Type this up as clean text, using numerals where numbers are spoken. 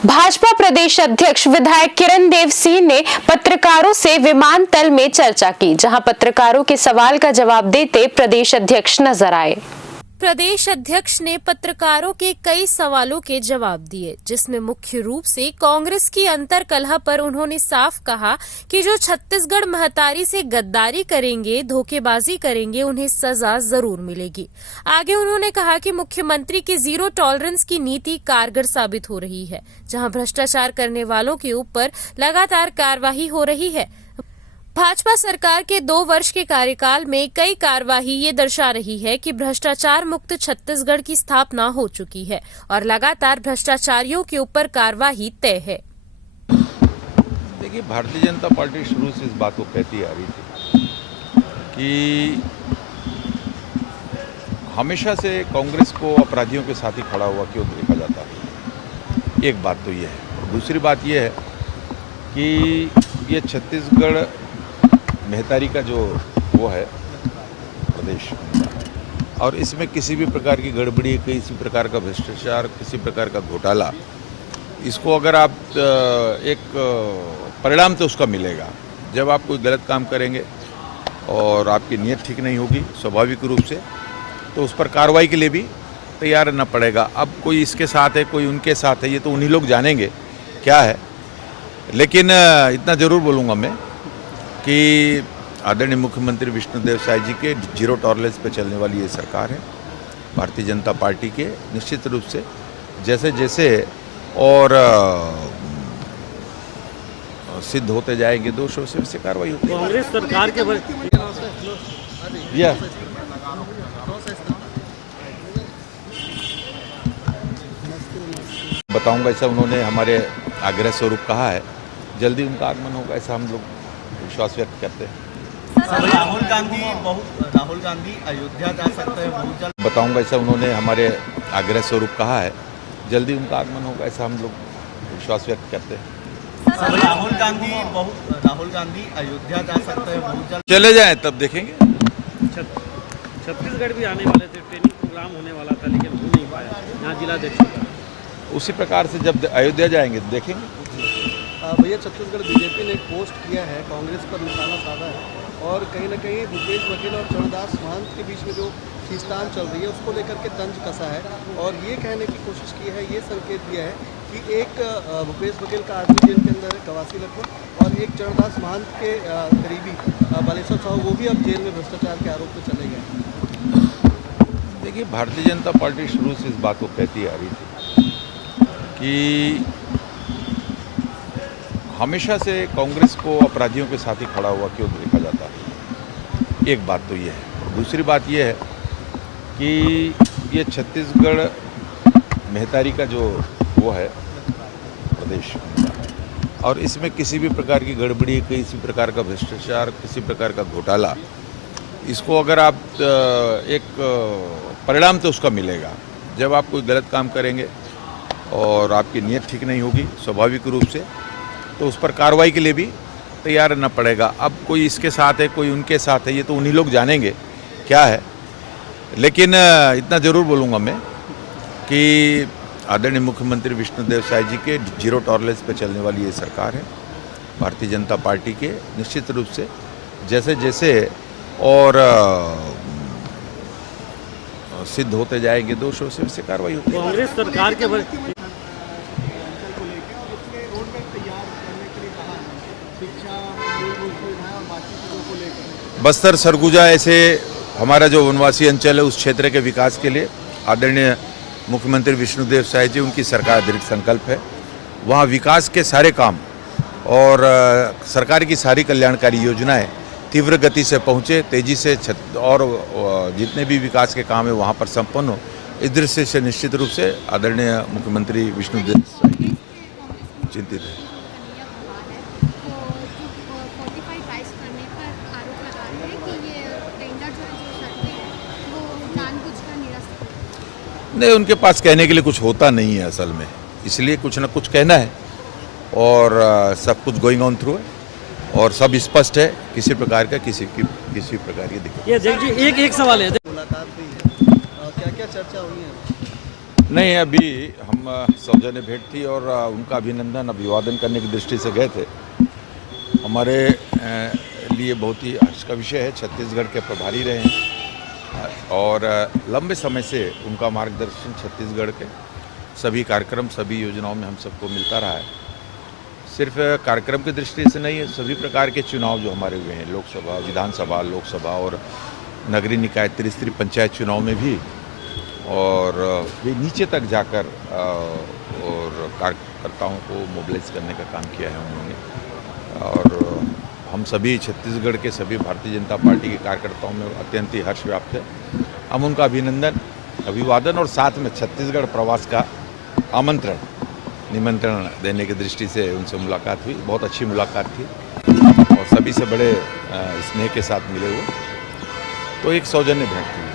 भाजपा प्रदेश अध्यक्ष विधायक किरण देव सिंह ने पत्रकारों से विमानतल में चर्चा की, जहां पत्रकारों के सवाल का जवाब देते प्रदेश अध्यक्ष नजर आए। प्रदेश अध्यक्ष ने पत्रकारों के कई सवालों के जवाब दिए, जिसमें मुख्य रूप से कांग्रेस की अंतर्कलह पर उन्होंने साफ कहा कि जो छत्तीसगढ़ महतारी से गद्दारी करेंगे, धोखेबाजी करेंगे, उन्हें सजा जरूर मिलेगी। आगे उन्होंने कहा कि मुख्यमंत्री की जीरो टॉलरेंस की नीति कारगर साबित हो रही है, जहां भ्रष्टाचार करने वालों के ऊपर लगातार कार्रवाई हो रही है। भाजपा सरकार के 2 वर्ष के कार्यकाल में कई कार्रवाई ये दर्शा रही है कि भ्रष्टाचार मुक्त छत्तीसगढ़ की स्थापना हो चुकी है और लगातार भ्रष्टाचारियों के ऊपर कार्रवाई तय है। देखिए, भारतीय जनता पार्टी शुरू से इस बात को कहती आ रही थी कि हमेशा से कांग्रेस को अपराधियों के साथ ही खड़ा हुआ क्यों देखा जाता है। एक बात तो ये है। दूसरी बात ये है कि ये छत्तीसगढ़ महतारी का जो वो है प्रदेश, और इसमें किसी भी प्रकार की गड़बड़ी, किसी प्रकार का भ्रष्टाचार, किसी प्रकार का घोटाला, इसको अगर आप एक परिणाम तो उसका मिलेगा जब आप कोई गलत काम करेंगे और आपकी नीयत ठीक नहीं होगी स्वाभाविक रूप से, तो उस पर कार्रवाई के लिए भी तैयार रहना पड़ेगा। अब कोई इसके साथ है, कोई उनके साथ है, ये तो उन्हीं लोग जानेंगे क्या है। लेकिन इतना ज़रूर बोलूँगा मैं कि आदरणीय मुख्यमंत्री विष्णुदेव साय जी के जीरो टॉलरेंस पे चलने वाली ये सरकार है भारतीय जनता पार्टी के। निश्चित रूप से जैसे जैसे और सिद्ध होते जाएंगे दोष, वैसे कार्रवाई होती है। कांग्रेस सरकार के बताऊंगा, ऐसा उन्होंने हमारे आग्रह स्वरूप कहा है। जल्दी उनका आगमन होगा, ऐसा हम लोग विश्वास व्यक्त करते हैं। राहुल गांधी अयोध्या जा सकते हैं बहुत जल्द। बताऊंगा, ऐसा उन्होंने हमारे आग्रह स्वरूप कहा है। जल्दी उनका आगमन होगा, ऐसा हम लोग विश्वास व्यक्त करते हैं। राहुल गांधी अयोध्या जा सकते हैं बहुत जल्द। चले जाएं तब देखेंगे। छत्तीसगढ़ भी आने वाले थे, ट्रेनिंग प्रोग्राम होने वाला था, लेकिन हो नहीं पाया यहाँ जिलाध्यक्ष का। उसी प्रकार से जब अयोध्या जाएंगे तो देखेंगे। भैया, छत्तीसगढ़ बीजेपी ने एक पोस्ट किया है, कांग्रेस पर निशाना साधा है और कहीं ना कहीं भूपेश बघेल और चरणदास महंत के बीच में जो खींचतान चल रही है उसको लेकर के तंज कसा है और ये कहने की कोशिश की है, ये संकेत दिया है कि एक भूपेश बघेल का आदमी जेल के अंदर है, कवासी लगभग, और एक चरणदास महंत के करीबी बालेश्वर साहू, वो भी अब जेल में भ्रष्टाचार के आरोप में चले गए। देखिए, भारतीय जनता पार्टी शुरू से इस बात को कहती आ रही थी कि हमेशा से कांग्रेस को अपराधियों के साथ ही खड़ा हुआ क्यों देखा जाता है। एक बात तो ये है। दूसरी बात ये है कि ये छत्तीसगढ़ महतारी का जो वो है प्रदेश, और इसमें किसी भी प्रकार की गड़बड़ी, किसी प्रकार का भ्रष्टाचार, किसी प्रकार का घोटाला, इसको अगर आप एक परिणाम तो उसका मिलेगा जब आप कोई गलत काम करेंगे और आपकी नीयत ठीक नहीं होगी स्वाभाविक रूप से, तो उस पर कार्रवाई के लिए भी तैयार रहना पड़ेगा। अब कोई इसके साथ है, कोई उनके साथ है, ये तो उन्हीं लोग जानेंगे क्या है। लेकिन इतना ज़रूर बोलूँगा मैं कि आदरणीय मुख्यमंत्री विष्णुदेव साय जी के जीरो टॉलरेंस पे चलने वाली ये सरकार है भारतीय जनता पार्टी के। निश्चित रूप से जैसे जैसे और सिद्ध होते जाएंगे दोष, वैसे कार्रवाई होती है। कांग्रेस सरकार के बस्तर सरगुजा ऐसे हमारा जो वनवासी अंचल है उस क्षेत्र के विकास के लिए आदरणीय मुख्यमंत्री विष्णुदेव साय जी, उनकी सरकार दृढ़ संकल्प है। वहाँ विकास के सारे काम और सरकार की सारी कल्याणकारी योजनाएं तीव्र गति से पहुँचे, तेजी से और जितने भी विकास के काम है वहाँ पर संपन्न हो। इस दृष्टि से निश्चित रूप से आदरणीय मुख्यमंत्री विष्णुदेव साय जी चिंतित है। नहीं, उनके पास कहने के लिए कुछ होता नहीं है असल में, इसलिए कुछ ना कुछ कहना है और सब कुछ गोइंग ऑन थ्रू है और सब स्पष्ट है, किसी प्रकार का किसी प्रकार की दिक्कत। ये जी एक सवाल है, मुलाकात हुई है, क्या क्या चर्चा हुई है? नहीं, अभी हम सौजन्य भेंट थी और उनका अभिनंदन अभिवादन करने की दृष्टि से गए थे। हमारे लिए बहुत ही हर्ष का विषय है। छत्तीसगढ़ के प्रभारी रहे हैं और लंबे समय से उनका मार्गदर्शन छत्तीसगढ़ के सभी कार्यक्रम सभी योजनाओं में हम सबको मिलता रहा है। सिर्फ कार्यक्रम की दृष्टि से नहीं, सभी प्रकार के चुनाव जो हमारे हुए हैं, लोकसभा, विधानसभा, लोकसभा और नगरीय निकाय त्रिस्तरीय पंचायत चुनाव में भी, और वे नीचे तक जाकर और कार्यकर्ताओं को मोबिलाइज करने का काम किया है उन्होंने। और हम सभी छत्तीसगढ़ के सभी भारतीय जनता पार्टी के कार्यकर्ताओं में अत्यंत ही हर्ष व्याप्त है। हम उनका अभिनंदन अभिवादन और साथ में छत्तीसगढ़ प्रवास का निमंत्रण देने की दृष्टि से उनसे मुलाकात हुई। बहुत अच्छी मुलाकात थी और सभी से बड़े स्नेह के साथ मिले हुए, तो एक सौजन्य भेंट थी।